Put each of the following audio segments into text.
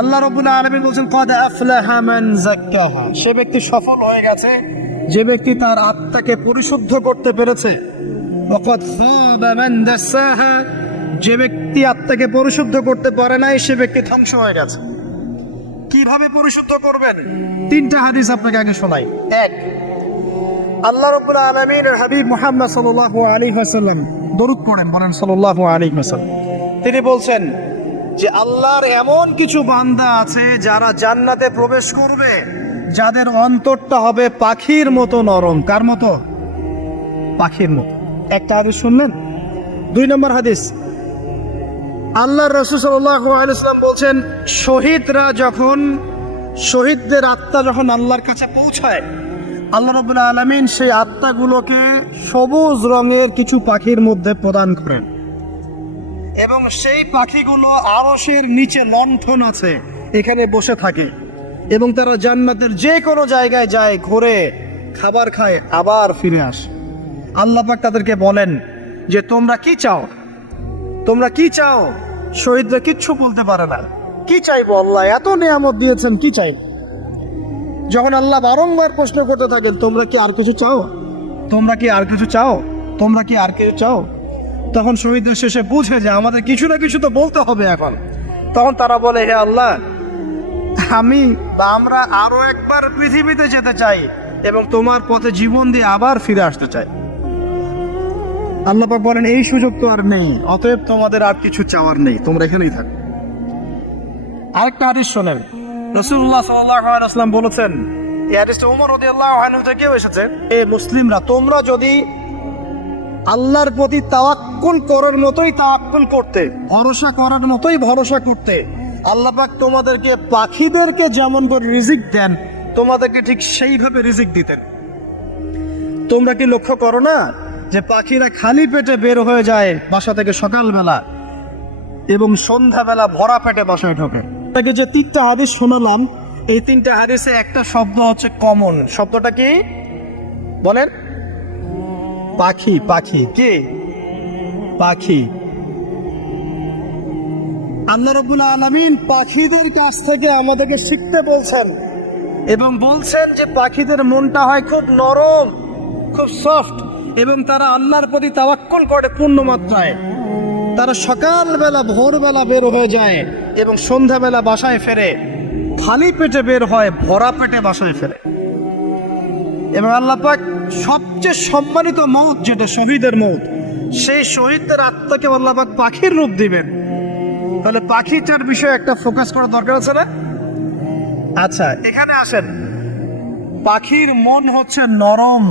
আল্লাহ রাব্বুল আলামিন বলেন ক্বাদ আফলাহা মান যাক্কাহা, সে ব্যক্তি সফল হয়ে গেছে যে ব্যক্তি তার আত্মাকে পরিশুদ্ধ করতে পেরেছে। ওয়া ক্বাদ খাবা মান দাসাহা, যে ব্যক্তি আত্মাকে পরিশুদ্ধ করতে পারে নাই সে ব্যক্তি ধ্বংস হয়ে গেছে। কিভাবে পরিশুদ্ধ করবেন? তিনটা হাদিস আপনাকে আগে শোনাই। এক, আল্লাহ রাব্বুল আলামিনের হাবিব মুহাম্মদ সাল্লাল্লাহু আলাইহি ওয়াসাল্লাম দরুদ পড়েন, বলেন সাল্লাল্লাহু আলাইহি ওয়াসাল্লাম। তিনি বলছেন যে আল্লাহর এমন কিছু বান্দা আছে যারা জান্নাতে প্রবেশ করবে যাদের অন্তরটা হবে পাখির মতো নরম। কার মতো? পাখির মতো। একটা হাদিস শুনলেন। দুই নম্বর হাদিস, আল্লাহর রাসূল সাল্লাল্লাহু আলাইহি ওয়াসাল্লাম বলছেন শহীদদের আত্মা যখন আল্লাহর কাছে পৌঁছায়, আল্লাহ রাব্বুল আলামিন সেই আত্মাগুলোকে সবুজ রঙের কিছু পাখির মধ্যে প্রদান করেন এবং সেই পাখিগুলো আরশের নিচে লণ্ঠন আছে এখানে বসে থাকে এবং তারা জান্নাতের যে কোনো জায়গায় যায়, ঘুরে খাবার খায়, আবার ফিরে আসে। আল্লাহ পাক তাদেরকে বলেন যে তোমরা কি চাও, তোমরা কি চাও? শহীদরা কিচ্ছু বলতে পারে না। কি চাইবো? আল্লাহ এত নিয়ামত দিয়েছেন, কি চাই? যখন আল্লাহ বারংবার প্রশ্ন করতে থাকেন তোমরা কি আর কিছু চাও, তোমরা কি আর কিছু চাও, তোমরা কি আর কিছু চাও, তখন শহীদদের শেষে বুঝে যে আমাদের কিছু না কিছু তো বলতে হবে এখন। তখন তারা বলে, হে আল্লাহ, আমরা আরো একবার পৃথিবীতে যেতে চাই এবং তোমার পথে জীবন দিয়ে আবার ফিরে আসতে চাই। আল্লাহ পাক বলেন এই সুযোগ তো আর নেই, অতএব তোমাদের আর কিছু চাওয়ার নেই, তোমরা এখানেই থাকো। আরেকটা হাদিস শোনেন, রাসূলুল্লাহ সাল্লাল্লাহু আলাইহি ওয়াসাল্লাম বলেছেন, এই হাদিসটা ওমর রাদিয়াল্লাহু আনহু থেকেও এসেছে, এ মুসলিমরা, তোমরা যদি আল্লাহর প্রতি তাওয়াক্কুল করার মতোই তাওয়াক্কুল করতে, ভরসা করার মতোই ভরসা করতে, আল্লাহ পাক তোমাদেরকে পাখিদেরকে যেমন করে রিজিক দেন তোমাদেরকে ঠিক সেইভাবে রিজিক দিতেন। তোমরা কি লক্ষ্য করো না যে পাখিরা খালি পেটে বের হয়ে যায় বাসা থেকে সকালবেলা এবং সন্ধ্যাবেলা ভরা পেটে বাসায় ঢোকে? তাকে যে তিনটা হাদিস শোনালাম, এই তিনটা হাদিসে একটা শব্দ হচ্ছে কমন। শব্দটা কি বলেন? পাখি। পাখি কি? পাখি। আল্লাহ রাব্বুল আলামিন পাখিদের কাছ থেকে আমাদেরকে শিখতে বলছেন এবং বলছেন যে পাখিদের মনটা হয় খুব নরম, খুব সফট এবং তারা আল্লাহর প্রতি তাওয়াক্কুল করে পূর্ণ মাত্রায়। তারা সকালবেলা ভোরবেলা বের হয়ে যায় এবং সন্ধ্যাবেলা বাসায় ফেরে, খালি পেটে বের হয়, ভরা পেটে বাসায় ফেরে। এবং আল্লাহ পাক সবচেয়ে সম্মানিত মওত যেটা শহীদের মওত, সেই শহীদদের আত্মাকে আল্লাহ পাক পাখির রূপ দিবেন। তাহলে পাখিটার বিষয়ে একটা ফোকাস করা দরকার আছে না? আচ্ছা, এখানে আসেন। পাখির মন হচ্ছে নরম,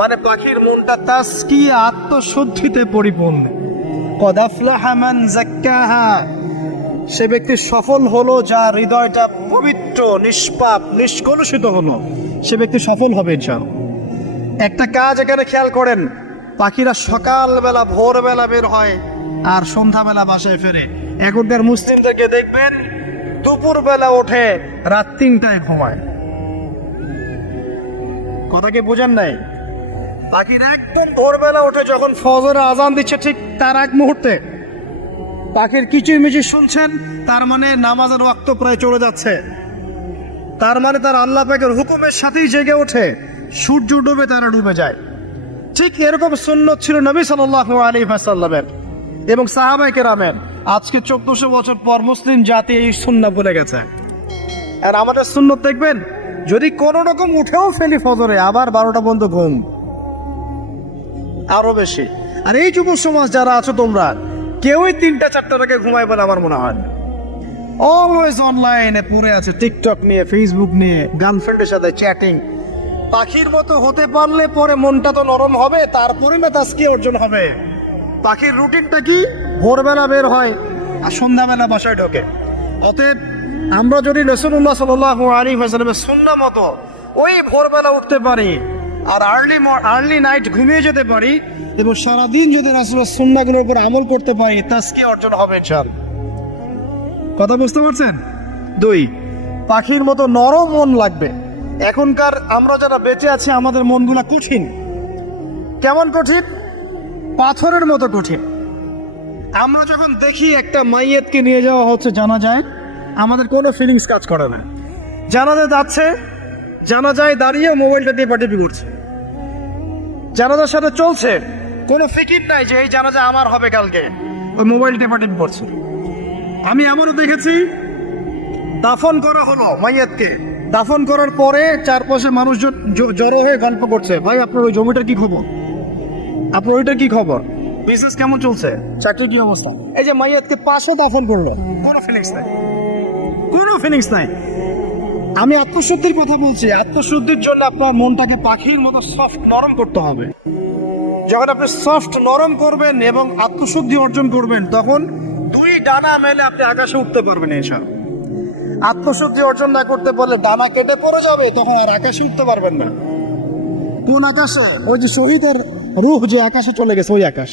মানে পাখির মনটা তাসকিয়া, আত্মশুদ্ধিতে পরিপূর্ণ। ক্বাদ আফলাহা মান যাক্কাহা, সে ব্যক্তি সফল হলো যার হৃদয়টা পবিত্র, নিষ্পাপ, নিষ্কলুষিত হলো, সে ব্যক্তি সফল হবে ইনশাআল্লাহ। একটা কাজ এখানে খেয়াল করেন, পাখিরা সকালবেলা ভোরবেলা বের হয় আর সন্ধ্যাবেলা বাসায় ফেরে। এখনকার মুসলিমদেরকে দেখবেন দুপুরবেলা ওঠে, রাত 3টায় ঘুমায়। কথা কি বোঝেন নাই? পাখিরা একদম ভোরবেলা ওঠে, যখন ফজরের আজান দিচ্ছে ঠিক তার এক মুহূর্তে পাখির কিচিরমিচির শুনছেন, তার মানে নামাজের ওয়াক্ত প্রায় চলে যাচ্ছে, তার মানে তার আল্লাহ পাকের হুকুমের সাথেই জেগে ওঠে। সূর্য ডুবে তারা ডুবে যায়। ঠিক এরকম সুন্নত ছিল নবী সাল্লাল্লাহু আলাইহি ওয়াসাল্লামের এবং সাহাবায়ে কেরামের। আজকে 1400 বছর পর মুসলিম জাতি এই সুন্নাহ ভুলে গেছে। আর আমাদের সুন্নত দেখবেন, যদি কোনো রকম উঠেও ফেলি ফজরে, আবার 12টা পর্যন্ত ঘুম, আরো বেশি। আর এই যুব সমাজ যারা আছো তোমরা, কেউই 3টা-4টার আগে ঘুমায় বলে আমার মনে হয়। অলওয়েজ অনলাইনে পড়ে আছে, টিকটক নিয়ে, ফেসবুক নিয়ে, গার্লফ্রেন্ডের সাথে চ্যাটিং। পাখির মতো হতে পারলে পরে মনটা তো নরম হবে, তারপরে না তাসকিয়া অর্জন হবে। পাখির রুটিনটা কি? ভোরবেলা বের হয় আর সন্ধ্যাবেলা বাসায় ঢোকে। অতএব আমরা যদি রাসূলুল্লাহ সাল্লাল্লাহু আলাইহি ওয়াসাল্লামের সুন্নাহ মতো ওই ভোরবেলা উঠতে পারি আর আর্লি নাইট ঘুমিয়ে যেতে পারি এবং সারাদিন যদি রাসূলের সুন্নাহগুলোর উপর আমল করতে পারি, তাসকিয়া অর্জন হবে ইনশাআল্লাহ। কথা বুঝতে পারছেন? 2, পাখির মতো নরম মন লাগবে। এখনকার আমরা যারা বেঁচে আছি আমাদের মনগুলা কঠিন। কেমন কঠিন? পাথরের মতো কঠিন। আমরা যখন দেখি একটা মাইয়াতকে নিয়ে যাওয়া হচ্ছে জানাজায়, আমাদের কোনো ফিলিংস কাজ করে না। জানাজা যাচ্ছে, জানাজায় দাঁড়িয়ে মোবাইলটা দিয়ে পাটিপি করছে, জানাজার সাথে চলছে, কোনো ফিকির নাই যে এই জানাজা আমার হবে কালকে, ওই মোবাইল টেপাটিপি করছে। আমি এমনও দেখেছি দাফন করা হলো মাইয়াতকে, দাফন করার পরে চারপাশে মানুষজন জড়ো হয়ে গল্প করছে, ভাই আপনার ওই জমিটার কি খবর, আপনার ওইটার কি খবর, বিজনেস কেমন চলছে, চাকরির কি অবস্থা। এই যে মাইয়াতকে পাশে দাফন করলো, কোনো ফিলিংস নাই, কোনো ফিলিংস নাই। আমি আত্মশুদ্ধির কথা বলছি। আত্মশুদ্ধির জন্য আপনার মনটাকে পাখির মতো সফট নরম করতে হবে। যখন আপনি সফট নরম করবেন এবং আত্মশুদ্ধি অর্জন করবেন, তখন দুই ডানা মেলে আপনি আকাশে উঠতে পারবেন। এসব আত্মশুদ্ধি অর্জন না করতে পারলে ডানা কেটে পড়ে যাবে, তখন আর আকাশে উঠতে পারবেন না। কোন আকাশে? ওই যে শহীদের রূহ যে আকাশে চলে গেছে, ওই আকাশ।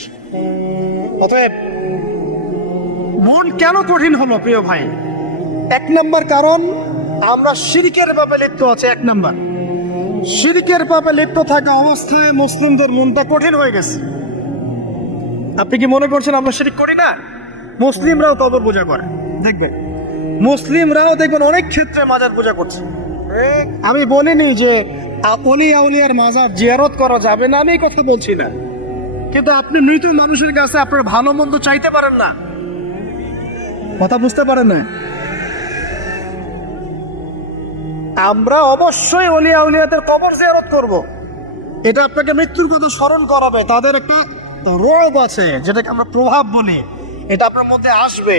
অতএব মন কেন কঠিন হলো প্রিয় ভাই? এক নম্বর কারণ, আমরা শিরকের পাপে লিপ্ত আছে। এক নম্বর, শিরকের পাপে লিপ্ত থাকা অবস্থায় মুসলিমদের মনটা কঠিন হয়ে গেছে। আপনি কি মনে করছেন আমরা শিরক করি না? মুসলিমরাও কবর পূজা করে, দেখবেন মুসলিমরাও দেখবেন অনেক ক্ষেত্রে মাজার পূজা করছে। আমি বলিনি যে অলিয়া উলিয়ার মাজার জিয়ারত করা যাবে না, আমি এই কথা বলছি না, কিন্তু আপনি মৃত মানুষের কাছে আপনার ভালো মন্দ চাইতে পারেন না। কথা বুঝতে পারেন না? আমরা অবশ্যই অলিয়া উলিয়াদের কবর জিয়ারত করব, এটা আপনাকে মৃত্যুর কথা স্মরণ করাবে। তাদের একটা রব আছে যেটাকে আমরা প্রভাব বলি, এটা আপনার মধ্যে আসবে।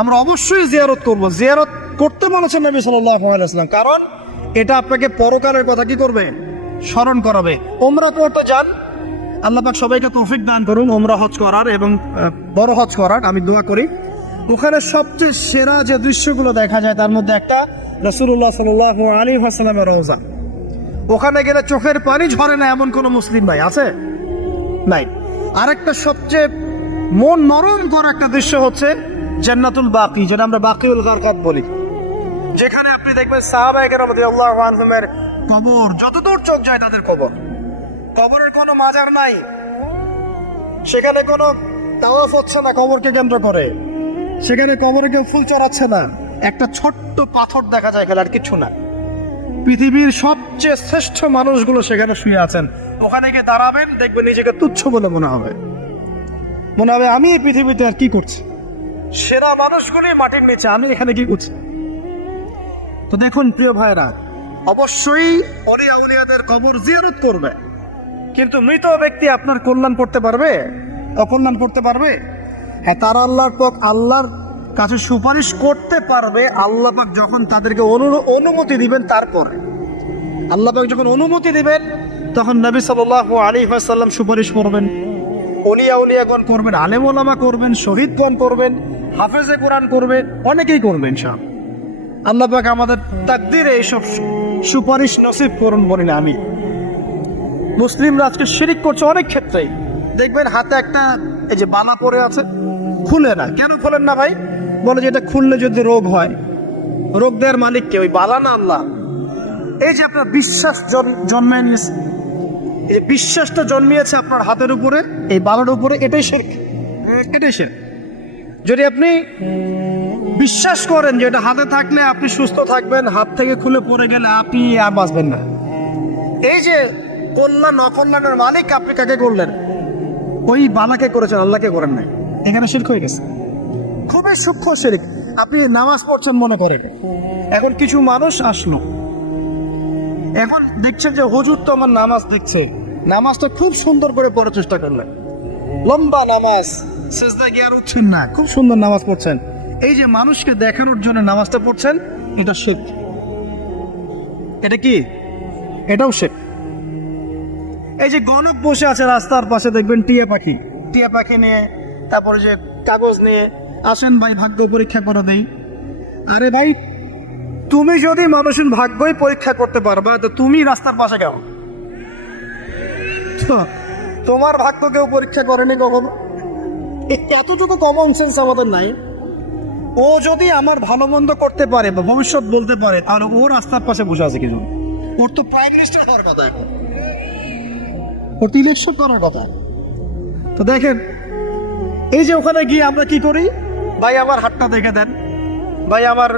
আমরা অবশ্যই জিয়ারত করব। জিয়ারত করতে বলেছেন নবী সাল্লাল্লাহু আলাইহি ওয়াসাল্লাম, কারণ এটা আপনাকে পরকালের কথা কি করবে? স্মরণ করাবে। ওমরা করতে যান, আল্লাহ পাক সবাইকে তৌফিক দান করুন ওমরা হজ করার এবং বড় হজ করার। আমি দোয়া করি ওখানে সবচেয়ে সেরা যে দৃশ্যগুলো দেখা যায় তার মধ্যে একটা রাসূলুল্লাহ সাল্লাল্লাহু আলাইহি ওয়াসাল্লামের রওজা। ওখানে গেলে চোখের পানি ঝরে না এমন কোনো মুসলিম ভাই আছে? নাই। আরেকটা সবচেয়ে মন নরম করা একটা দৃশ্য হচ্ছে জান্নাতুল বাকি, যেটা আমরা বাকিউল গারকাত বলি, যেখানে আপনি দেখবেন সাহাবায়ে কেরাম রাদিয়াল্লাহু আনহুমের কবর, যতদূর চোখ যায় তাদের কবর। কবরের কোনো মাজার নাই, সেখানে কোনো তাওয়াফ হচ্ছে না কবরকে কেন্দ্র করে, সেখানে কবরে কেউ ফুল চড়াচ্ছে না, একটা ছোট্ট পাথর দেখা যায় খেলে, আর কিছু না। পৃথিবীর সবচেয়ে শ্রেষ্ঠ মানুষগুলো সেখানে শুয়ে আছেন। ওখানে গিয়ে দাঁড়াবেন, দেখবেন নিজেকে তুচ্ছ বলে মনে হবে, মনে হবে আমি এই পৃথিবীতে আর কি করছি। সেরা মানুষগুলি মাটির নিচে, আমি এখানে কি করছি। তো দেখুন প্রিয় ভাইরা, অবশ্যই অলিয়া উলিয়াদের কবর জিয়ারত করবে, কিন্তু মৃত ব্যক্তি আপনার কল্যাণ করতে পারবে? অকল্যাণ করতে পারবে? হ্যাঁ, তারা আল্লাহর কাছে সুপারিশ করতে পারবে আল্লাহ পাক যখন তাদেরকে অনুমতি দিবেন। তারপরে আল্লাহ পাক যখন অনুমতি দিবেন তখন নবী সাল্লাল্লাহু আলাইহি ওয়াসাল্লাম সুপারিশ করবেন, অলিয়া উলিয়াগণ করবেন, আলেম ওলামা করবেন, শহীদগণ করবেন, হাফেজে কোরআন করবে, অনেকেই করবেন। সব আল্লাহ পাক আমাদের তাকদীরে এইসব সুপারিশ নসিব করুন বলি না আমি। মুসলিমরা আজকে শিরক করছে অনেক ক্ষেত্রেই। দেখবেন হাতে একটা এই যে বালা পরে আছে, খুলে না। কেন খুলেন না ভাই? বলে যে এটা খুললে যদি রোগ হয়, রোগ দেওয়ার মালিক কে? ওই বালা না আল্লাহ? এই যে আপনার বিশ্বাস জন্মায় নিয়েছে, এই যে বিশ্বাসটা জন্মিয়েছে আপনার হাতের উপরে, এই বালার উপরে, এটাই শিরক, এটাই শিরক। যদি আপনি বিশ্বাস করেন যে এটা হাতে থাকলে আপনি সুস্থ থাকবেন, হাত থেকে খুলে পড়ে গেলে আপনি আর বাঁচবেন না, এই যে কল্যাণ অকল্যাণের মালিক আপনি কাকে করলেন? ওই বালাকে করেছেন, আল্লাহকে করেন নাই। এখানে শিরক হয়ে গেছে, খুবই সূক্ষ্ম শিরক। আপনি নামাজ পড়ছেন মনে করেন, এখন কিছু মানুষ আসলো, এখন দেখছেন যে হুজুর তো আমার নামাজ দেখছে, নামাজটা খুব সুন্দর করে পড়ার চেষ্টা করলেন, লম্বা নামাজ, সিজদা গিয়ে আর উঠছেন না, খুব সুন্দর নামাজ পড়ছেন। এই যে মানুষকে দেখানোর জন্য নামাজটা পড়ছেন, এটা শিরক। এটা কি? এটাও শিরক। এই যে গণক বসে আছে রাস্তার পাশে, দেখবেন টিয়া পাখি নিয়ে, তারপরে যে কাগজ নিয়ে, আসেন ভাই ভাগ্য পরীক্ষা করে দেই। আরে ভাই, তুমি যদি মানুষের ভাগ্যই পরীক্ষা করতে পারবা, তো তুমি রাস্তার পাশে কেন? তোমার ভাগ্য কেউ পরীক্ষা করেনি কখনো? এতটুকু কমন সেন্স আমাদের নাই। ও যদি আমার ভালো মন্দ করতে পারে বা ভবিষ্যৎ বলতে পারে, তাহলে ও রাস্তার পাশে বসে আছে কিছু? ওর তো প্রাইম মিনিস্টার হওয়ার কথা, এখন ওর তো ইলেকশন করার কথা। তো দেখেন, এই যে ওখানে গিয়ে আমরা কি করি? ভাই আমার হাতটা দেখে দেন, ভাই আমার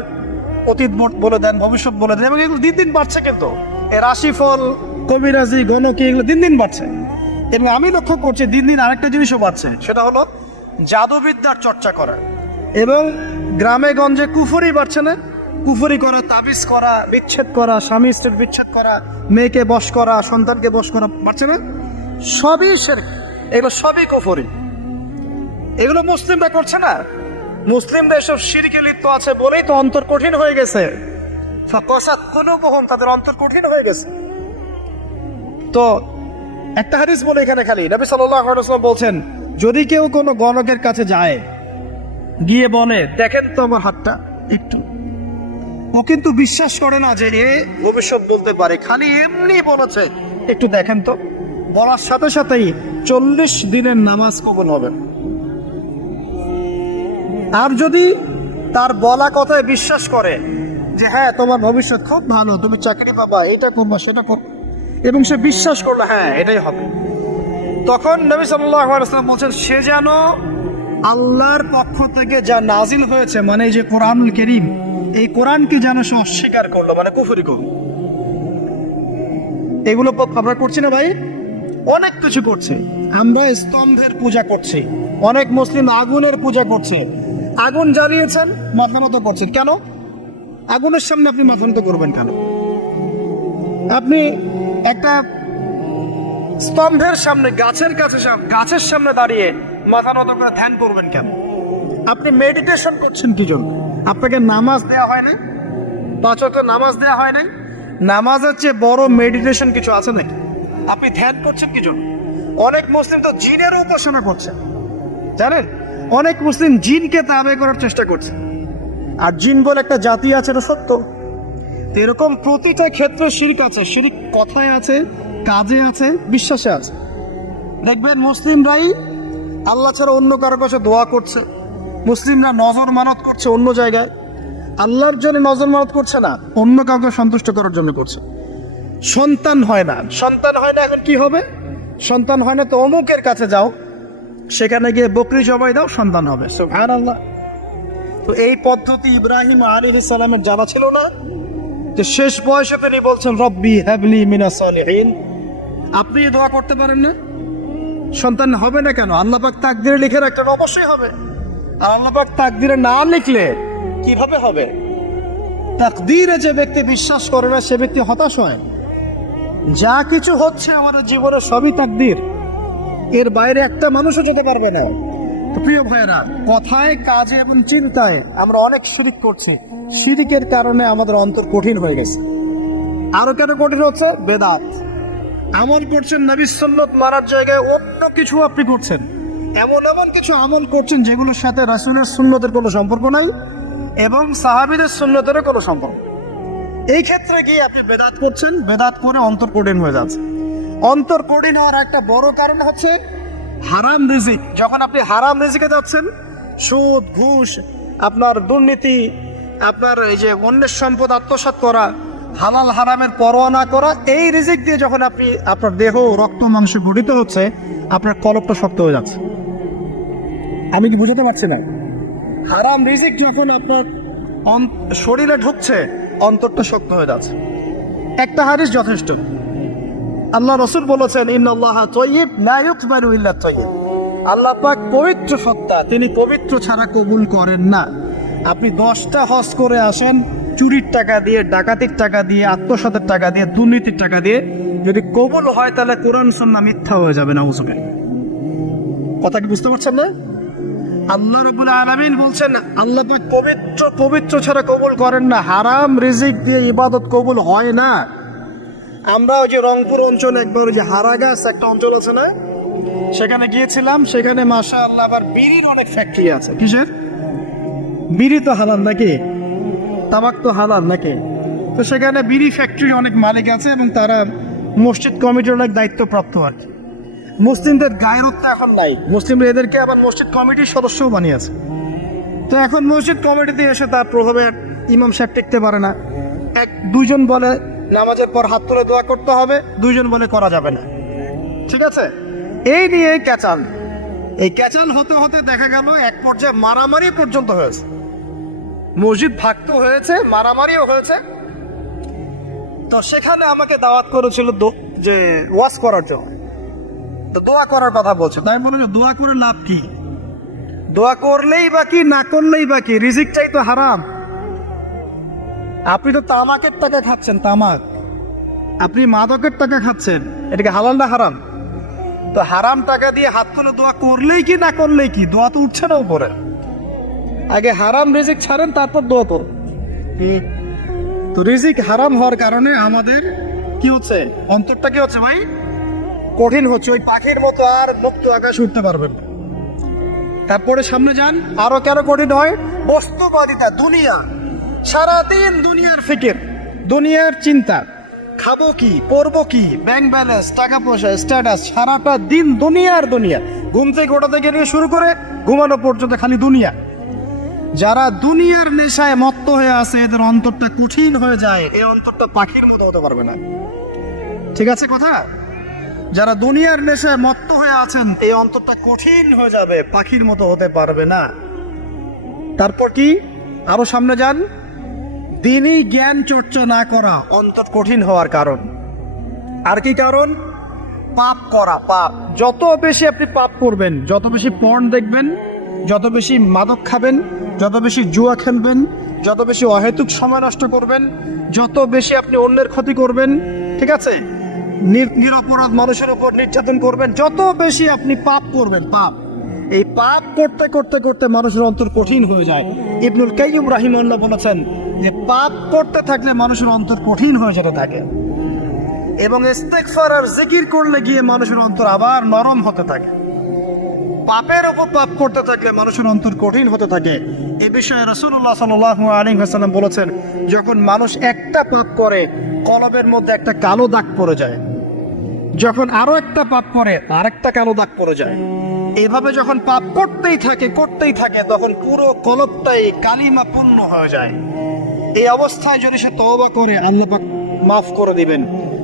অতীত বলে দেন, ভবিষ্যৎ বলে দেন, এবং এগুলো দিন দিন বাড়ছে। কিন্তু এই রাশিফল, কবিরাজি, গণকি এগুলো দিন দিন বাড়ছে। এবং আমি লক্ষ্য করছি দিন দিন আরেকটা জিনিসও বাড়ছে, সেটা হলো জাদুবিদ্যার চর্চা করা। এবং গ্রামে গঞ্জে কুফরি বাড়ছে না? কুফরি করা, তাবিজ করা, বিচ্ছেদ করা, স্বামী স্ত্রীর বিচ্ছেদ করা, মেয়েকে বশ করা, সন্তানকে বশ করা বাড়ছে না? সবই শিরক, এগুলো সবই কুফরি। এগুলো মুসলিমরা করছে না। মুসলিমরা এসব শিরকে লিপ্ত আছে বলেই তো অন্তর কঠিন হয়ে গেছে। ফাকাসাত কুলুবুহুম, তাদের অন্তর কঠিন হয়ে গেছে। তো একটা হাদিস বলে এখানে খালি, নবী সাল্লাল্লাহু আলাইহি ওয়াসাল্লাম বলছেন, যদি কেউ কোনো গণকের কাছে যায়, গিয়ে বলে দেখেন তো আমার হাতটা একটু, ও কিন্তু বিশ্বাস করে না যে এ ভবিষ্যৎ বলতে পারে, খালি এমনি বলেছে একটু দেখেন তো, বলার সাথে সাথেই 40 দিনের নামাজ কবুল হবে। আর যদি তার বলা কথায় বিশ্বাস করে যে হ্যাঁ তোমার ভবিষ্যৎ খুব ভালো, তুমি চাকরি পাবা, এটা করবা সেটা করবা, এবং সে বিশ্বাস করলো হ্যাঁ এটাই হবে, তখন নবী সাল্লাল্লাহু আলাইহি ওয়াসাল্লাম বলছেন সে যেন আল্লাহর পক্ষ থেকে যা নাজিল হয়েছে, মানে এই যে কোরআনুল কারীম, এই কোরআনকে যেন সে অস্বীকার করলো, মানে কুফরি করলো। এগুলো আমরা করছি না ভাই? অনেক কিছু করছে। আমরা স্তম্ভের পূজা করছি, অনেক মুসলিম আগুনের পূজা করছে। আগুন জ্বালিয়েছেন, মাথা নত করছেন কেন? আগুনের সামনে আপনি মাথা নত করবেন কেন? আপনি একটা স্তম্ভের সামনে, গাছের সামনে দাঁড়িয়ে মাথা নত করে ধ্যান করবেন কেন? আপনি মেডিটেশন করছেন কি জন্য? আপনাকে নামাজ দেয়া হয় না? 5 ওয়াক্ত নামাজ দেয়া হয় না? নামাজের চেয়ে বড় মেডিটেশন কিছু আছে নাকি? আপনি ধ্যান করছেন কি জন্য? অনেক মুসলিম তো জিনের উপাসনা করছে, জানেন? অনেক মুসলিম জিনকে তাবে করার চেষ্টা করছে। আর জিন বলে একটা জাতি আছে, এটা সত্য। এরকম প্রতিটা ক্ষেত্রে শিরক আছে। শিরক কথায় আছে, কাজে আছে, বিশ্বাসে আছে। দেখবেন মুসলিমরাই আল্লাহ ছাড়া অন্য কারো কাছে দোয়া করছে, মুসলিমরা নজর মানত করছে অন্য জায়গায়, আল্লাহর জন্য নজর মানত করছে না, অন্য কাউকে সন্তুষ্ট করার জন্য করছে। সন্তান হয় না, এখন কি হবে? সন্তান হয় না তো অমুকের কাছে যাও, সেখানে গিয়ে বকরি জবাই দাও, সন্তান হবে। সুবহানাল্লাহ। তো এই পদ্ধতি ইব্রাহিম আলাইহিস সালামের জানা ছিল না যে শেষ বয়সে তিনি বলছেন রব্বি হাবলি মিনাস সালিহিন। আপনি দোয়া করতে পারেন না? সন্তান হবে না কেন? আল্লাহ পাক তাকদিরে লিখে রাখলেন, অবশ্যই হবে। আর আল্লাহ পাক তাকদিরে না লিখলে কিভাবে হবে? তাকদিরে যে ব্যক্তি বিশ্বাস করে না, সে ব্যক্তি হতাশ হয়। যা কিছু হচ্ছে আমাদের জীবনে সবই তাকদির, এর বাইরে একটা মানুষও যেতে পারবে না। তো প্রিয় ভাইয়েরা, কথায়, কাজে এবং চিন্তায় আমরা অনেক শিরক করছি। শিরকের কারণে আমাদের অন্তর কঠিন হয়ে গেছে। আরো কেন কঠিন হচ্ছে? বেদাত আমল করছেন, নবীর সুন্নাত মানার জায়গায় অন্য কিছু আপনি করছেন। এমন কিছু আমল করছেন যেগুলোর সাথে রাসূলের সুন্নতের কোনো সম্পর্ক নাই এবং সাহাবীদের সুন্নতেরও কোনো সম্পর্ক। এই ক্ষেত্রে গিয়ে আপনি বেদাত করছেন, বেদাত করে অন্তর কঠিন হয়ে যাচ্ছে। অন্তর কঠিন হওয়ার একটা বড় কারণ হচ্ছে হারাম রিজিক। যখন আপনি হারাম রিজিকে যাচ্ছেন, সুদ, ঘুষ, আপনার দুর্নীতি, আপনার এই যে অন্যের সম্পদ আত্মসাৎ করা, হালাল হারামের পরোয়া না করা, এই রিজিক দিয়ে যখন আপনি আপনার দেহ, রক্ত, মাংস গঠিত হচ্ছে, আপনার কলবটা শক্ত হয়ে যাচ্ছে। আমি কি বুঝাতে পারছি না? হারাম রিজিক যখন আপনার শরীরে ঢুকছে, অন্তরটা শক্ত হয়ে যাচ্ছে। একটা হাদিস যথেষ্ট। আল্লাহ রাসূল বলেছেন, ইন্নাল্লাহা তাইয়্যিব লা ইকবালু ইল্লা তাইয়্যিব। আল্লাহ পাক পবিত্র সত্তা, তিনি পবিত্র ছাড়া কবুল করেন না। আপনি 10টা হজ করে আসেন, চুরির টাকা দিয়ে, ডাকাতির টাকা দিয়ে, আত্মসাতের টাকা দিয়ে, দুর্নীতির টাকা দিয়ে, যদি কবুল হয় তাহলে কোরআন সুন্নাহ মিথ্যা হয়ে যাবে। নাউযুবিল্লাহ। কথা কি বুঝতে পারছেন না? আল্লাহ রাব্বুল আলামিন বলছেন আল্লাহ পাক পবিত্র ছাড়া কবুল করেন না। হারাম রিজিক দিয়ে ইবাদত কবুল হয় না। আমরা ওই যে রংপুর অঞ্চলে একবার যে হারাগাছ একটা অঞ্চল আছে না, সেখানে গিয়েছিলাম। সেখানে মাশাআল্লাহ আবার বিড়ির অনেক ফ্যাক্টরি আছে। কিসের? বিড়ি তো হালাল নাকি? তামাক তো হালাল নাকি? তো সেখানে বিড়ি ফ্যাক্টরি অনেক মালিক আছে এবং তারা মসজিদ কমিটির অনেক দায়িত্বপ্রাপ্ত আর কি। মুসলিমদের গায়রত্ব এখন নাই, মুসলিমরা এদেরকে আবার মসজিদ কমিটির সদস্যও বানিয়েছে। তো এখন মসজিদ কমিটিতে এসে তার প্রভাবে ইমাম সাহেব টিকতে পারে না। 1-2 বলে নামাজের পর হাত তুলে দোয়া করতে হবে, 2 বলে করা যাবে না। ঠিক আছে? এই নিয়ে এই ক্যাচাল হতে হতে দেখা গেল এক পর্যায়ে মারামারি পর্যন্ত হয়েছে। মসজিদ ভাঙত হয়েছে, মারামারিও হয়েছে। তো সেখানে আমাকে দাওয়াত করেছিল যে ওয়াজ করার জন্য। তো দোয়া করার কথা বলছে, তাই আমি বললাম দোয়া করে লাভ কি? দোয়া করলেই বা কি, না করলেই বা কি, রিজিকটাই তো হারাম। আপনি তো তামাকের টাকা খাচ্ছেন, তামাক, আপনি মাদকের টাকা খাচ্ছেন, এটাকে হালাল না হারাম? তো হারাম টাকা দিয়ে হাত তুলে দোয়া করলেই কি, না করলেই কি? দোয়া তো উঠছে না উপরে। আগে হারাম রিজিক ছাড়েন, তারপর দোয়া করুন। তো রিজিক হারাম হওয়ার কারণে আমাদের কি হচ্ছে, অন্তরটা কি হচ্ছে ভাই, কঠিন হচ্ছে। ওই পাখির মতো আর মুক্ত আকাশে উঠতে পারবেন না। তারপরে সামনে যান, আরো কেন কঠিন হয়? বস্তুবাদিতা, দুনিয়া, সারাদিন দুনিয়ার ফিকির, দুনিয়ার চিন্তা, খাবো কি, পরবো কি, ব্যাংক ব্যালেন্স, টাকা পয়সা, স্ট্যাটাস, সারাটা দিন দুনিয়ার দুনিয়া। ঘুম থেকে ওঠা থেকে নিয়ে শুরু করে ঘুমানো পর্যন্ত খালি দুনিয়া। যারা দুনিয়ার নেশায় মত্ত হয়ে আছে, এদের অন্তরটা কঠিন হয়ে যায়। এই অন্তরটা পাখির মতো হতে পারবে না। ঠিক আছে কথা? যারা দুনিয়ার নেশায় মত্ত হয়ে আছেন, এই অন্তরটা কঠিন হয়ে যাবে, পাখির মতো হতে পারবে না। তারপর কি, আরো সামনে যান, দিনই জ্ঞান চর্চা না করা অন্তর কঠিন হওয়ার কারণ। আর কি কারণ? পাপ করা, পাপ। যত বেশি আপনি পাপ করবেন, যত বেশি পর্ন দেখবেন, যত বেশি মাদক খাবেন, যত বেশি জুয়া খেলবেন, যত বেশি অহেতুক সময় নষ্ট করবেন, যত বেশি আপনি অন্যের ক্ষতি করবেন, ঠিক আছে, নিরপরাধ মানুষের উপর নির্যাতন করবেন, যত বেশি আপনি পাপ করবেন, পাপ, এই পাপ করতে করতে করতে মানুষের অন্তর কঠিন হয়ে যায়। ইবনুল কাইয়্যিম রাহিমাহুল্লাহ বলেছেন যে পাপ করতে থাকলে মানুষের অন্তর কঠিন হয়ে যেতে থাকে, এবং ইস্তেগফার আর জিকির করলে গিয়ে মানুষের অন্তর আবার নরম হতে থাকে। পাপের উপর পাপ করতে থাকলে মানুষের অন্তর কঠিন হতে থাকে। এই বিষয়ে রাসূলুল্লাহ সাল্লাল্লাহু আলাইহি ওয়াসাল্লাম বলেছেন, যখন মানুষ একটা পাপ করে কলবের মধ্যে একটা কালো দাগ পড়ে যায়, যখন আরো একটা পাপ করে আরেকটা কালো দাগ পড়ে যায়। এভাবে যখন পাপ করতেই থাকে তখন পুরো কলবটাই কালিমাপূর্ণ হয়ে যায়। এই অবস্থায় যদি সে তওবা করে, আল্লাহ পাক মাফ করে দিবেন।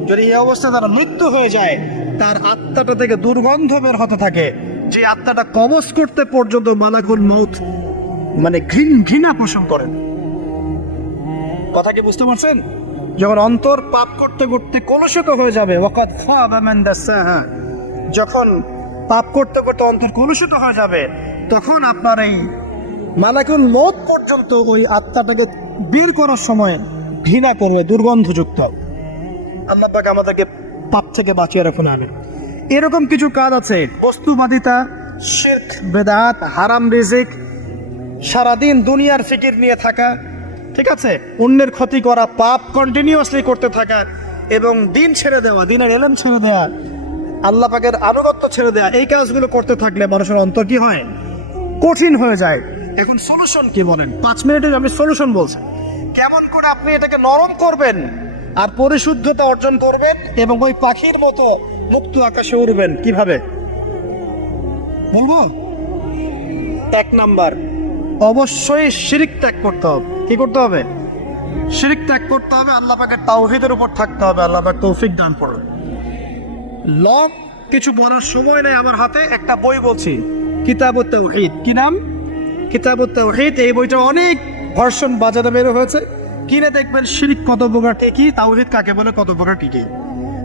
যদি এই অবস্থায় তার মৃত্যু হয়ে যায়, তার আত্মাটা থেকে দুর্গন্ধ বের হতে থাকে, যে আত্মাটা কবজ করতে পর্যন্ত মালাকুল মউত মানে ঘৃণা পোষণ করেন। কথা কি বুঝতে পারছেন? যখন অন্তর পাপ করতে করতে কলুষিত হয়ে যাবে, ওয়াকাদ খাবা মান দাসাহা, যখন পাপ করতে করতে অন্তর কলুষিত হয়ে যাবে, তখন আপনার এই মালাকুল মউত পর্যন্ত ওই আত্মাটাকে বের করার সময় ঘৃণা করবে, দুর্গন্ধযুক্ত। আল্লাহ পাক আমাদেরকে পাপ থেকে বাঁচিয়ে রাখুন, আমিন। এরকম কিছু কাজ আছে, বস্তুবাদিতা, শিরক, বেদাত, হারাম রিজিক, সারাদিন দুনিয়ার ফিকির নিয়ে থাকা, ঠিক আছে, অন্যের ক্ষতি করা, পাপ কন্টিনিউয়াসলি করতে থাকা, এবং দিন ছেড়ে দেওয়া, দিনের ইলম ছেড়ে দেওয়া, আল্লাহ পাকের আনুগত্য ছেড়ে দেওয়া, এই কাজগুলো করতে থাকলে মানুষের অন্তর কি হয়, কঠিন হয়ে যায়। এখন সলিউশন কি বলেন? 5 মিনিটে আমি সলিউশন বলছি, কেমন করে আপনি এটাকে নরম করবেন আর পরিশুদ্ধতা অর্জন করবেন এবং ওই পাখির মতো মুক্ত আকাশে উড়বেন। কিভাবে বলবো? 1 নাম্বার, অবশ্যই শিরক ত্যাগ করতে হবে। কি করতে হবে? শিরক ত্যাগ করতে হবে, আল্লাহ পাকের তাওহীদের উপর থাকতে হবে। আল্লাহ পাক তৌফিক দান করুন। লং কিছু বলার সময় নেই আমার হাতে, একটা বই বলছি, কিতাবুত তাওহীদ। কি নাম? কিতাবুত তাওহীদ। এই বইটা অনেক ভার্সন বাজারে বের হয়েছে, কিনে দেখবেন শিরক কত প্রকার কি, তাওহীদ কাকে বলে, কত প্রকার কি।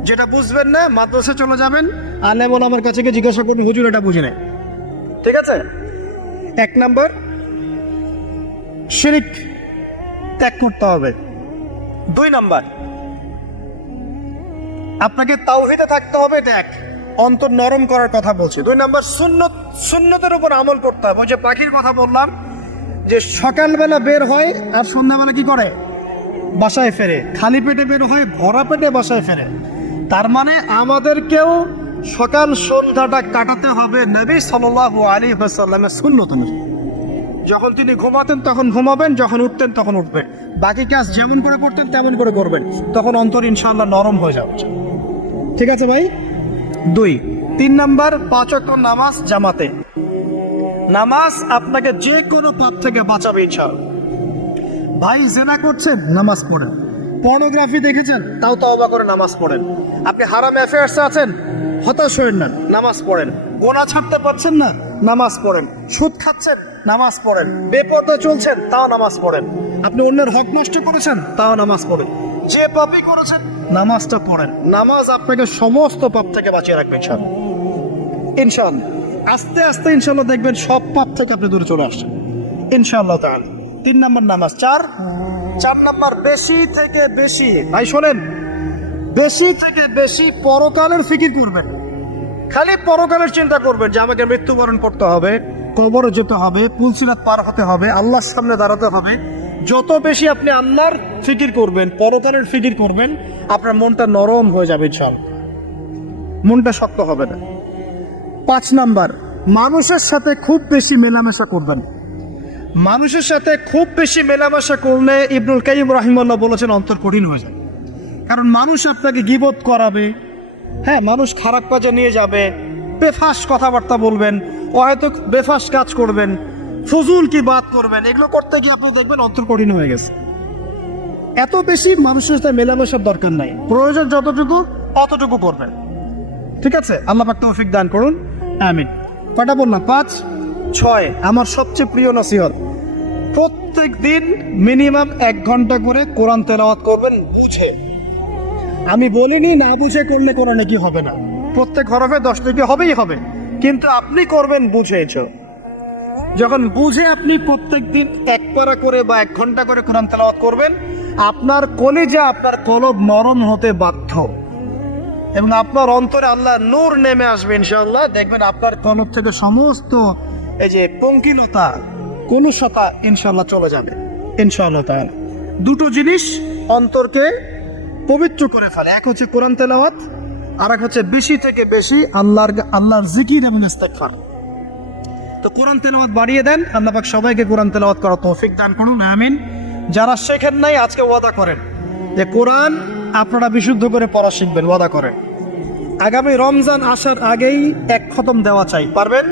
যেটা বুঝবেন না, মাদ্রাসা চলে যাবেন, আলেম ওলামার কাছে গিয়ে জিজ্ঞাসা করুন, হুজুর এটা বুঝি নাই। ঠিক আছে? 1 নাম্বার, শিরক ত্যাগ করতে হবে। 2 নাম্বার, আপনাকে তাওহীদে থাকতে হবে, এটা এক, অন্তর নরম করার কথা বলছি। 2 নাম্বার, সুন্নতের উপর আমল করতে হবে। ওই যে পাখির কথা বললাম, যে সকালবেলা বের হয় আর সন্ধ্যাবেলা কি করে, বাসায় ফেরে, খালি পেটে বের হয়, ভরা পেটে বাসায় ফেরে। তার মানে আমাদেরকেও সকাল সন্ধ্যাটা কাটাতে হবে নবী সাল্লাল্লাহু আলাইহি ওয়াসাল্লামের সুন্নত অনুযায়ী। যখন তিনি ঘুমাতেন তখন ঘুমাবেন, যখন উঠতেন তখন উঠবেন, বাকি কাজ যেমন করে করতেন তেমন করে করবেন, তখন অন্তর ইনশাআল্লাহ নরম হয়ে যাবে। ঠিক আছে ভাই? 2, 3 নাম্বার, 5 ওয়াক্ত নামাজ জামাতে। নামাজ আপনাকে যে কোনো পাপ থেকে বাঁচাবে ইনশাআল্লাহ। ভাই জেনা করছেন, নামাজ পড়েন। পর্নোগ্রাফি দেখেছেন, তাও তওবা করে নামাজ পড়েন। আপনি হারাম অ্যাফেয়ার্সে আছেন, হতাশ হবেন না, নামাজ পড়েন। গোনা ছাড়তে পারছেন না, নামাজ পড়েন। সুদ খাচ্ছেন, নামাজ পড়েন। বেপরদা চলছেন, তাও নামাজ পড়েন। আপনি অন্যের হক নষ্ট করেছেন, তাও নামাজ পড়েন। যে পাপই করেছেন, নামাজটা পড়েন। নামাজ আপনাকে সমস্ত পাপ থেকে বাঁচিয়ে রাখবে ইনশাআল্লাহ। আস্তে আস্তে ইনশাআল্লাহ দেখবেন সব পাপ থেকে আপনি দূরে চলে আসছেন ইনশাআল্লাহ তাআলা। 3 নম্বর নামাজ। 4 নম্বর বেশি থেকে বেশি, ভাই শোনেন, বেশি থেকে বেশি পরকালের ফিকির করবেন। খালি পরকালের চিন্তা করবেন যে আমাকে মৃত্যুবরণ করতে হবে, কবরে যেতে হবে, পুলসিরাত পার হতে হবে, আল্লাহর সামনে দাঁড়াতে হবে। যত বেশি আপনি আল্লাহর ফিকির করবেন, পরকালের ফিকির করবেন, আপনার মনটা নরম হয়ে যাবে ইনশাআল্লাহ, মনটা শক্ত হবে না। 5 নাম্বার, মানুষের সাথে খুব বেশি মেলামেশা করবেন। মানুষের সাথে খুব বেশি মেলামেশা করলে ইবনুল কাইয়িম রাহিমাহুল্লাহ বলেছেন অন্তর কঠিন হয়ে যায়। কারণ মানুষ আপনাকে গীবত করাবে, হ্যাঁ, মানুষ খারাপ কাজে নিয়ে যাবে, বেফাস কথাবার্তা বলবেন, হয়তো বেফাস কাজ করবেন, ফজুল কি বাত করবেন, এগুলো করতে গিয়ে আপনি দেখবেন অন্তর কঠিন হয়ে গেছে। এত বেশি মানুষের সাথে মেলামেশার দরকার নাই, প্রয়োজন যতটুকু অতটুকু করবেন। ঠিক আছে, আল্লাহ পাক তৌফিক দান করুন, আমিন। কটা বললাম? 5, 6। আমার সবচেয়ে প্রিয় নসিহত, প্রত্যেক দিন মিনিমাম 1 ঘন্টা করে কোরআন তেলাওয়াত করবেন বুঝে। আমি বলিনি না বুঝে করলে কোনো নেকি হবে না, প্রত্যেক হরফে 10 নেকি হবেই হবে, কিন্তু আপনি করবেন বুঝে। যখন বুঝে আপনি প্রত্যেক দিন 1 পারা করে বা 1 ঘন্টা করে কোরআন তেলাওয়াত করবেন, আপনার কলিজা, আপনার কলব নরম হতে বাধ্য, এবং আপনার অন্তরে আল্লাহ নূর নেমে আসবে ইনশাআল্লাহ। দেখবেন আপনার কলব থেকে সমস্ত এই যে পঙ্কিলতা, কলুষতা ইনশাআল্লাহ চলে যাবে ইনশাআল্লাহ তাআলা। 2টো জিনিস অন্তরকে পবিত্র করে ফেলে, এক হচ্ছে কোরআন তেলাওয়াত, আর এক হচ্ছে বেশি থেকে বেশি আল্লাহর জিকির এবং ইস্তেগফার। তো কোরআন তেলাওয়াত বাড়িয়ে দেন, আল্লাহ পাক সবাইকে কোরআন তেলাওয়াত করার তৌফিক দান করুন, আমিন। যারা শেখেন নাই আজকে ওয়াদা করেন যে কোরআন আপনারা বিশুদ্ধ করে পড়া শিখবেন, ওয়াদা করেন। আগামী রমজান আসার আগেই 1 খতম দেওয়া চাই, পারবেন?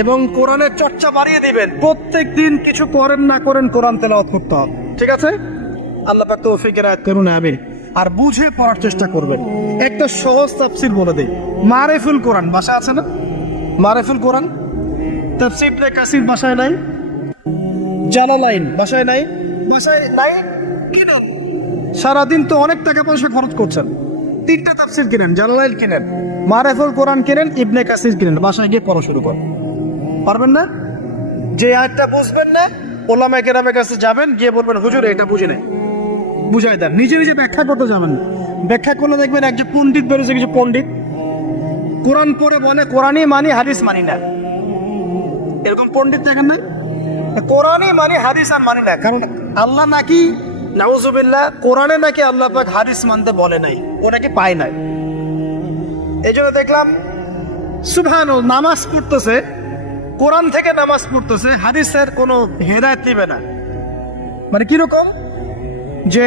এবং কোরআনের চর্চা বাড়িয়ে দিবেন, প্রত্যেক দিন কিছু করেন না করেন কোরআন তেলাওয়াত করতে হবে, ঠিক আছে? আল্লাহ পাক তৌফিক দান করুন, আমিন। আর বুঝে পড়ার চেষ্টা করবেন। একটা সহজ তাফসীর বলে দেই, মারিফুল কোরআন ভাষা আছে না? মারিফুল কোরআন তাফসীর ইবনে কাসির ভাষায় নাই, জালালাইন ভাষায় নাই, কিনেন। সারাদিন তো অনেক টাকা পয়সা খরচ করছেন, 3টা তাফসীর কিনেন, জালালাইন কিনেন, মারিফুল কোরআন কিনেন, ইবনে কাসির কিনেন, বাসায় গিয়ে পড়া শুরু করেন। পারবেন না? যে আয়াতটা বুঝবেন না, ওলামায়ে কেরামের কাছে যাবেন, গিয়ে বলবেন হুজুর এটা বুঝি নাই, বুঝাই দেন। নিজে নিজে ব্যাখ্যা করতে যাবেন না, ব্যাখ্যা করলে দেখবেন একজন পণ্ডিত বেরোছে, কিছু পণ্ডিত কোরআন পড়ে বলে কোরআনই মানি হাদিস মানি না, এরকম পণ্ডিত দেখেন না? কোরআনই মানি হাদিস আর মানি না, কারণ আল্লাহ নাকি নাউজুবিল্লাহ কোরআনে নাকি আল্লাহ পাক হাদিস মানতে বলে নাই, ও নাকি পায় নাই। এই জন্য দেখলাম সুবহানাল্লাহ, নামাজ পড়তেছে, কোরআন থেকে নামাজ পড়তেছে, হাদিসের কোনো হেদায়েত দিবে না। মানে কিরকম, যে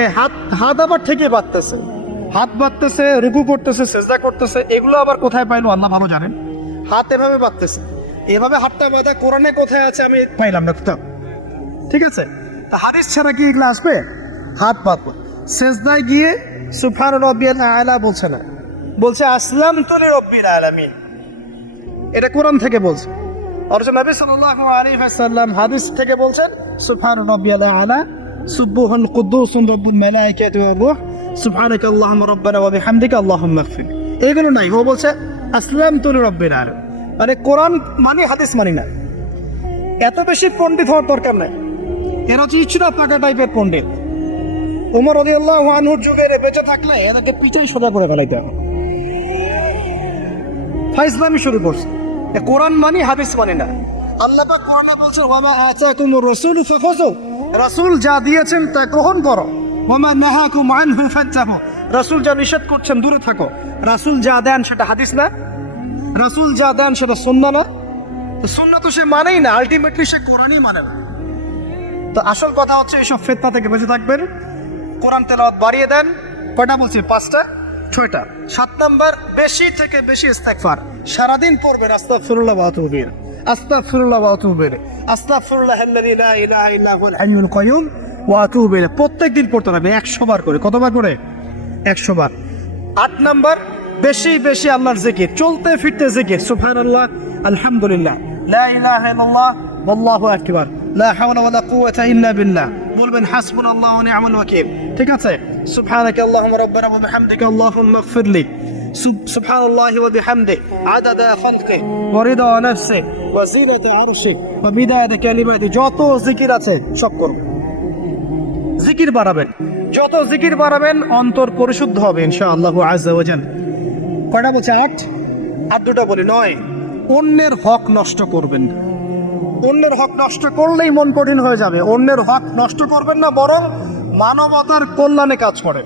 হাত আবার থেকে বাঁধতেছে, হাত বাঁধতেছে, রুকু করতেছে, সেজদা করতেছে, এগুলো আবার কোথায় পাইলো আল্লাহ ভালো জানেন। হাত এভাবে বাঁধতেছে, এভাবে হাতটা বাঁধা কোরআনে কোথায় আছে আমি পাইলাম না কোথাও, ঠিক আছে? তা হাদিস ছাড়া কি এগুলো আসবে? হাত বাঁধবো, সেজদায় গিয়ে সুবহান রাব্বিয়াল আলা বলছে না, বলছে আসলামতু লিরাব্বিল আলামিন, এটা কোরআন থেকে বলছে। অথচ নবী সাল্লাল্লাহু আলাইহি ওয়াসাল্লাম হাদিস থেকে বলছেন সুবহান রাব্বিয়াল আলা, সুবহান কুদ্দুসুন রাব্বুল মালাইকাতি ওয়ার রূহ, সুবহানাকা আল্লাহুম্মা রাব্বানা ওয়া বিহামদিকা আল্লাহুম্মা ইগফির। এগুলো নাই, ও বলছে আসলামতু লিরাব্বিল আলামিন, মানে কোরআন মানি হাদিস মানি না। এত বেশি পণ্ডিত হওয়ার দরকার নাই, এরা হচ্ছে ইচড়া পাকা টাইপের পণ্ডিত। ওমর রাদিয়াল্লাহু আনহুর যুগে বেঁচে থাকলে এনাকে পিছাই সোজা করে ফেলাইতে হবে। ফাইজলামি শুরু করছে, কোরআন মানি হাদিস মানি না। আল্লাহ পাক কোরআনে বলছেন ওয়া মা আতাকুমুর রাসূলু ফাখুযু, রাসূল যা দিয়েছেন তা গ্রহণ করো, ওয়া মা নাহাকুম আনহু ফান্তাহু, রাসূল যা নিষেধ করছেন দূরে থাকো। রাসূল যা দেন সেটা হাদিস না, রাসূল যা দেন সেটা সুন্নাহ না, সুন্নাহ তো সে মানেই না, আলটিমেটলি সে কোরআনই মানে না। তো আসল কথা হচ্ছে এইসব ফিতনা থেকে বেঁচে থাকবেন, কোরআন তেলাওয়াত বাড়িয়ে দেন। কয়টা বলছি? 5টা 6টা। 7 নাম্বার, বেশি থেকে বেশি ইস্তেগফার সারাদিন পড়বেন, আস্তাগফিরুল্লাহ ওয়া আতুবু ইলাইহি, আস্তাগফিরুল্লাহ ওয়া আতুবু ইলাইহি, আস্তাগফিরুল্লাহাল্লাযী লা ইলাহা ইল্লা হুয়াল হাইয়ুল কাইয়্যুম ওয়া আতুবু ইলাইহি। প্রত্যেকদিন পড়তে হবে 100 বার করে। কতবার করে? 100 বার। 8 নাম্বার, বেশি বেশি আল্লাহর জিকির, চলতে ফিরতে জিকির, সুবহানাল্লাহ, আলহামদুলিল্লাহ, লা ইলাহা ইল্লাল্লাহ, আল্লাহু আকবার, লা হাওলা ওয়ালা কুওয়াতা ইল্লা বিল্লাহ, বলবেন হাসবুনাল্লাহু ওয়া নি'মাল ওয়াকিল। ঠিক আছে, সুবহানাকা আল্লাহুম্মা রাব্বানা ওয়া বিহামদিকা আল্লাহুম্মা ইগফিরলি, সুবহানাল্লাহি ওয়া বিহামদিহি আদাদা খালকি ওয়া রিদা নাফসি ওয়া জিনাতা আরশি ওয়া মিদাদা কালিমাতি। যত জিকির আছে সব করুন, জিকির বাড়াবেন, যত জিকির বাড়াবেন অন্তর পরিশুদ্ধ হবে ইনশাআল্লাহু আযজা ওয়া জাল। কয়টা বলছে? 8 আর দুটো বলি 9। অন্যের হক নষ্ট করবেন না। অন্যের হক নষ্ট করলেই মন কঠিন হয়ে যাবে। অন্যের হক নষ্ট করবেন না, বরং মানবতার কল্যাণে কাজ করেন।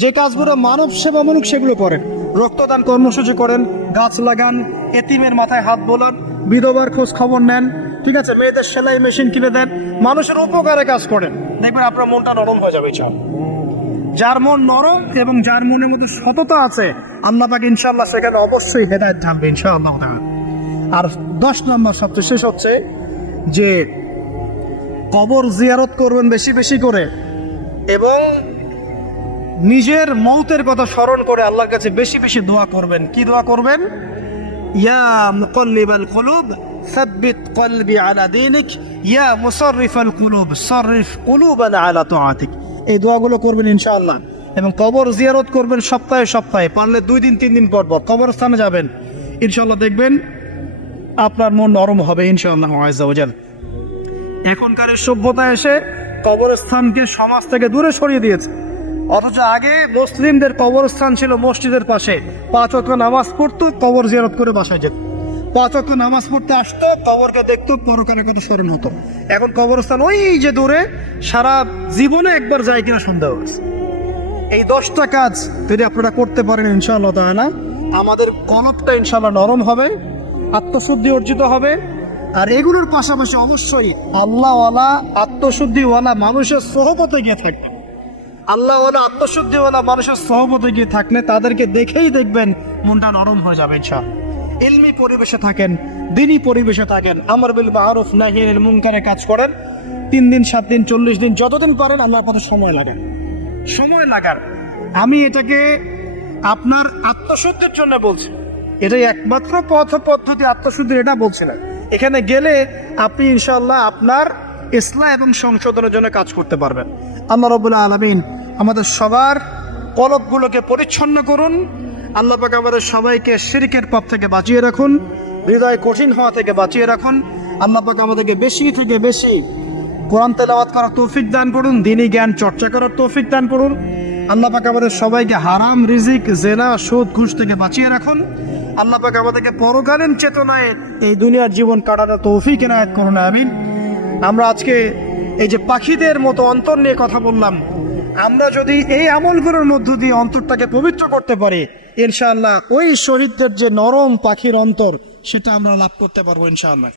যে কাজগুলো মানব সেবামূলক সেগুলো করেন। রক্তদান কর্মসূচি করেন, গাছ লাগান, এতিমের মাথায় হাত বোলান, বিধবার খোঁজ খবর নেন, ঠিক আছে, মেয়েদের সেলাই মেশিন কিনে দেন, মানুষের উপকারে কাজ করেন, দেখবেন আপনার মনটা নরম হয়ে যাবে। যার মন নরম এবং যার মনের মধ্যে সততা আছে, আল্লাহ পাক ইনশাআল্লাহ সেখানে অবশ্যই হেদায়েত ঢালবে ইনশাআল্লাহ। আর 10 নম্বর সবচেয়ে শেষ হচ্ছে যে কবর জিয়ারত করবেন বেশি বেশি করে, এবং নিজের মৌতের কথা স্মরণ করে আল্লাহর কাছে বেশি বেশি দোয়া করবেন। কি দোয়া করবেন? ইয়া মুকাল্লিবাল কুলুব সাব্বিত কলবি আলা দীনিক, ইয়া মুসাররিফাল কুলুব সাররিফ কুলুবানা আলা তাআতিক। এই দোয়াগুলো করবেন ইনশাআল্লাহ। এবং কবর জিয়ারত করবেন সপ্তাহে সপ্তাহে, পারলে 2 দিন 3 দিন পর পর কবরস্থানে যাবেন, ইনশাআল্লাহ দেখবেন আপনার মন নরম হবে ইনশাআল্লাহ আযজা ওয়া জাল। এখনকার সভ্যতা এসে কবরস্থানকে সমাজ থেকে দূরে সরিয়ে দিয়েছে, অথচ আগে মুসলিমদের কবরস্থান ছিল মসজিদের পাশে। 5 ওয়াক্ত নামাজ পড়তো, কবর জিয়ারত করে বাসায় যেত। 5 ওয়াক্ত নামাজ পড়তে আসতো, কবরকে দেখতো, পরকালের কথা স্মরণ হতো। এখন কবরস্থান ওই যে দূরে, সারা জীবনে একবার যায় কিনা সন্দেহ আছে। এই 10টা কাজ যদি আপনারা করতে পারেন ইনশাআল্লাহ তাআলা, আমাদের কলবটা ইনশাআল্লাহ নরম হবে, আত্মশুদ্ধি অর্জিত হবে। আর এগুলোর পাশাপাশি অবশ্যই আল্লাহওয়ালা আত্মশুদ্ধিওয়ালা মানুষের সোহবতে গিয়ে থাকবে। আল্লাহওয়ালা আত্মশুদ্ধিওয়ালা মানুষের সোহবতে গিয়ে থাকলে তাদেরকে দেখেই দেখবেন মনটা নরম হয়ে যাবে ইনশাআল্লাহ। ইলমি পরিবেশে থাকেন, দ্বীনি পরিবেশে থাকেন, আমর বিল মারুফ নাহি আনিল মুনকারে কাজ করেন। 3 দিন 7 দিন 40 দিন যতদিন পারেন আল্লাহর পথে সময় লাগান, সময় লাগান। আমি এটাকে আপনার আত্মশুদ্ধির জন্য বলছি, এটাই একমাত্র পথ পদ্ধতি আত্মশুদ্ধির, এটা বলছি না। এখানে গেলে আপনি ইনশাআল্লাহ আপনার ইসলাহ এবং সংশোধনের জন্য কাজ করতে পারবেন। আল্লাহ রাব্বুল আলামিন আমাদের সবার কলবগুলোকে পরিচ্ছন্ন করুন। আল্লাহ পাক আমাদের সবাইকে শিরকের পথ থেকে বাঁচিয়ে রাখুন, হৃদয় কঠিন হওয়া থেকে বাঁচিয়ে রাখুন। আল্লাহ পাক আমাদেরকে বেশি থেকে বেশি কোরআন তেলাওয়াত করার তৌফিক দান করুন, দ্বীনি জ্ঞান চর্চা করার তৌফিক দান করুন। আল্লাহ পাক আমাদের সবাইকে হারাম রিজিক, জেনা, সুদ, ঘুষ থেকে বাঁচিয়ে রাখুন। আল্লাহ পাক আমাদেরকে পরকালীন চেতনায় এই দুনিয়ার জীবন কাটানোর তৌফিক এনায়েত করুন, আমিন। আমরা আজকে এই যে পাখিদের মতো অন্তর নিয়ে কথা বললাম, আমরা যদি এই আমলগুলোর মধ্য দিয়ে অন্তরটাকে পবিত্র করতে পারি, ইনশাআল্লাহ ওই শহীদদের যে নরম পাখির অন্তর, সেটা আমরা লাভ করতে পারবো ইনশাআল্লাহ।